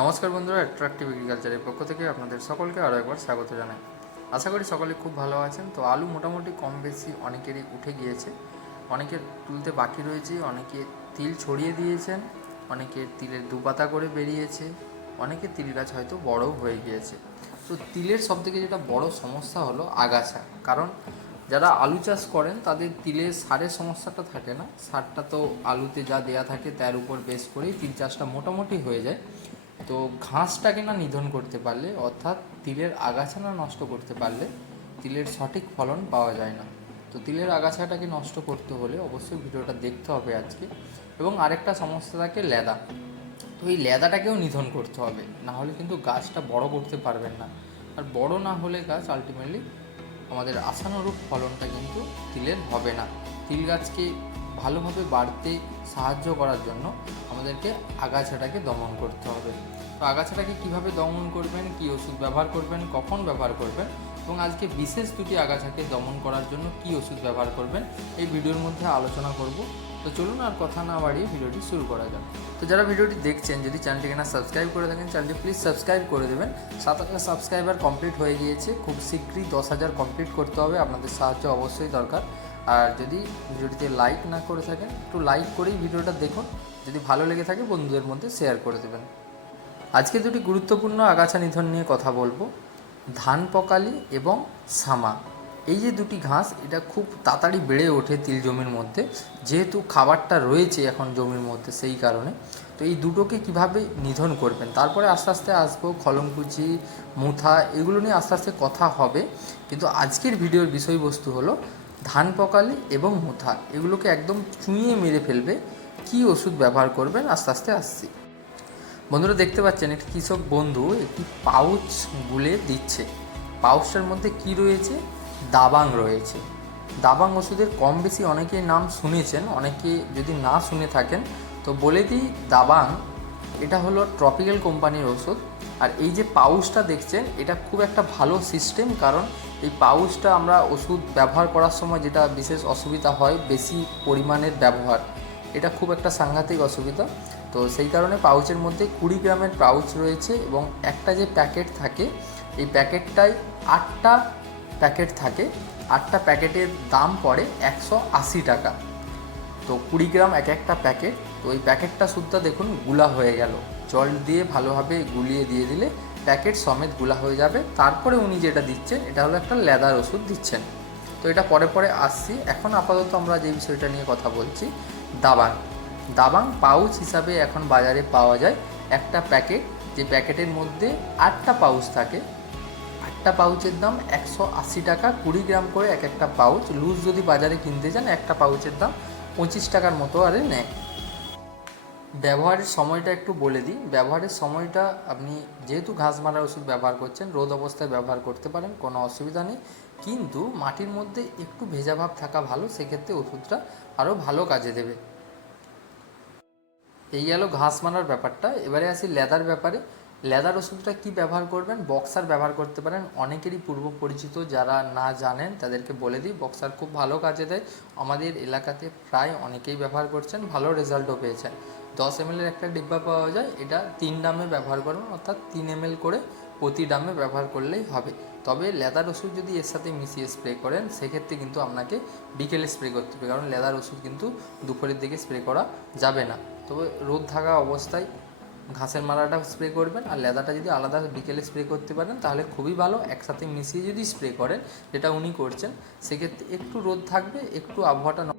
নমস্কার বন্ধুরা অ্যাট্রাকটিভ এগ্রিকালচারের পক্ষ থেকে আপনাদের সকলকে আরও একবার স্বাগত জানাই। আশা করি সকলে খুব ভালো আছেন। তো আলু মোটামুটি কম বেশি অনেকেরই উঠে গিয়েছে। অনেকের তুলতে বাকি রয়েছে, অনেকে তিল ছড়িয়ে দিয়েছেন অনেকে তিলের দুপাতা করে বেরিয়েছে অনেকে তিল গাছ হয়তো বড়ও হয়ে গিয়েছে। তো তিলের সবথেকে যেটা বড় সমস্যা হলো আগাছা। কারণ যারা আলু চাষ করেন, তাদের তিলের সারের সমস্যাটা থাকে না। সারটা তো আলুতে যা দেয়া থাকে, তার উপর বেশ করেই তিল চাষটা মোটামুটি হয়ে যায়। তো ঘাসটাকে না নিধন করতে পারলে, অর্থাৎ তিলের আগাছা না নষ্ট করতে পারলে, তিলের সঠিক ফলন পাওয়া যায় না। তো তিলের আগাছাটাকে নষ্ট করতে হলে অবশ্যই ভিডিওটা দেখতে হবে আজকে। এবং আরেকটা সমস্যা থাকে লেদা। তো এই লেদাটাকেও নিধন করতে হবে, না হলে কিন্তু গাছটা বড় করতে পারবেন না। আর বড় না হলে গাছ আলটিমেটলি আমাদের আশানুরূপ ফলনটা কিন্তু তিলের হবে না। তিল গাছকে ভালোভাবে বাড়তে সাহায্য করার জন্য আমাদেরকে আগাছাটাকে দমন করতে হবে। তো আগাছাটাকে কীভাবে দমন করবেন, কি ওষুধ ব্যবহার করবেন, কখন ব্যবহার করবেন এবং আজকে বিশেষ দুটি আগাছাকে দমন করার জন্য কি ওষুধ ব্যবহার করবেন এই ভিডিওর মধ্যে আলোচনা করব। তো চলুন আর কথা না বাড়িয়ে ভিডিওটি শুরু করা যাক। তো যারা ভিডিওটি দেখছেন, যদি চ্যানেলটিকে না সাবস্ক্রাইব করে থাকেন, চ্যানেলটি প্লিজ সাবস্ক্রাইব করে দেবেন। সাত হাজার সাবস্ক্রাইবার কমপ্লিট হয়ে গিয়েছে, খুব শীঘ্রই দশ হাজার কমপ্লিট করতে হবে, আপনাদের সাহায্য অবশ্যই দরকার। আর যদি ভিডিওটিতে লাইক না করে থাকেন, একটু লাইক করেই ভিডিওটা দেখুন। যদি ভালো লেগে থাকে, বন্ধুদের মধ্যে শেয়ার করে দেবেন। আজকে দুটি গুরুত্বপূর্ণ আগাছা নিধন নিয়ে কথা বলব। ধান পকালি এবং সামা। এই যে দুটি ঘাস, এটা খুব তাড়াতাড়ি বেড়ে ওঠে তিল জমির মধ্যে। যেহেতু খাবারটা রয়েছে এখন জমির মধ্যে সেই কারণে। তো এই দুটোকে কীভাবে নিধন করবেন? তারপরে আস্তে আস্তে আসব খলমকুচি মুথা, এগুলো নিয়ে আস্তে আস্তে কথা হবে। কিন্তু আজকের ভিডিওর বিষয়বস্তু হলো ধান পকালি এবং মুথা। এগুলোকে একদম চুঁইয়ে মেরে ফেলবে। কি ওষুধ ব্যবহার করবেন? আস্তে আস্তে আসছি। বন্ধুরা, দেখতে পাচ্ছেন একটি কৃষক বন্ধু একটি পাউচ গুলে দিচ্ছে। পাউচটার মধ্যে কি রয়েছে? দাবাং রয়েছে। দাবাং ওষুধের কম বেশি অনেকেই নাম শুনেছেন, অনেকে যদি না শুনে থাকেন, তো বলে দিই দাবাং, এটা হলো ট্রপিক্যাল কোম্পানির ওষুধ। আর এই যে পাউচটা দেখছেন, এটা খুব একটা ভালো সিস্টেম কারণ এই পাউচটা আমরা ওষুধ ব্যবহার করার সময় যেটা বিশেষ অসুবিধা হয়, বেশি পরিমাণের ব্যবহার। এটা খুব একটা সাংঘাতিক অসুবিধা। তো সেই কারণে পাউচের মধ্যে কুড়ি গ্রামের পাউচ রয়েছে এবং একটা যে প্যাকেট থাকে, এই প্যাকেটটায় আটটা প্যাকেট থাকে, আটটা প্যাকেটের দাম পড়ে একশো আশি টাকা। তো কুড়ি গ্রাম এক একটা প্যাকেট, তো ওই প্যাকেটটা সুদ্ধা দেখুনগুলা হয়ে গেল। জল দিয়ে ভালোভাবে গুলিয়ে দিয়ে দিলে প্যাকেট সমেতগুলা হয়ে যাবে। তারপরে উনি যেটা দিচ্ছেন, এটা হলো একটা লেদার ওষুধ দিচ্ছেন। তো এটা পরে পরে আসছি। এখন আপাতত আমরা যে বিষয়টা নিয়ে কথা বলছি, দাবাং। দাবাং পাউচ হিসাবে এখন বাজারে পাওয়া যায়। একটা প্যাকেট, যে প্যাকেটের মধ্যে আটটা পাউচ থাকে আটটা পাউচের দাম একশো আশি টাকা, কুড়ি গ্রাম করে এক একটা পাউচ। লুজ যদি বাজারে কিনতে যান একটা পাউচের দাম পঁচিশ টাকার মতো আরে নেয়। ব্যবহারের সময়টা একটু বলে দিই। ব্যবহারের সময়টা আপনি যেহেতু ঘাস মারার ওষুধ ব্যবহার করছেন, রোদ অবস্থায় ব্যবহার করতে পারেন, কোনো অসুবিধা নেই। কিন্তু মাটির মধ্যে একটু ভেজা ভাব থাকা ভালো, সেক্ষেত্রে ওষুধটা আরও ভালো কাজে দেবে। এই গেল ঘাস মারার ব্যাপারটা। এবারে আসি লেদার ব্যাপারে। লেদার ওষুধটা কি ব্যবহার করবেন? বক্সার ব্যবহার করতে পারেন। অনেকেরই পূর্ব পরিচিত যারা না জানেন, তাদেরকে বলে দিই, বক্সার খুব ভালো কাজে দেয়। আমাদের এলাকাতে প্রায় অনেকেই ব্যবহার করছেন, ভালো রেজাল্টও পেয়েছেন। দশ এম এর একটা ডিব্বা পাওয়া যায়, এটা তিন ডামে ব্যবহার করবেন, অর্থাৎ তিন এম করে প্রতি ডামে ব্যবহার করলেই হবে। তবে লেদার ওষুধ যদি এর সাথে মিশিয়ে স্প্রে করেন, সেক্ষেত্রে কিন্তু আপনাকে বিকেলে স্প্রে করতে হবে, কারণ লেদার ওষুধ কিন্তু দুপুরের দিকে স্প্রে করা যাবে না। তবে রোদ থাকা অবস্থায় ঘাসের মালাটা স্প্রে করবেন আর লেদাটা যদি আলাদা বিকেলে স্প্রে করতে পারেন, তাহলে খুবই ভালো। একসাথে মিশিয়ে যদি স্প্রে করেন, যেটা উনি করছেন, সেক্ষেত্রে একটু রোদ থাকবে, একটু আবহাওয়াটা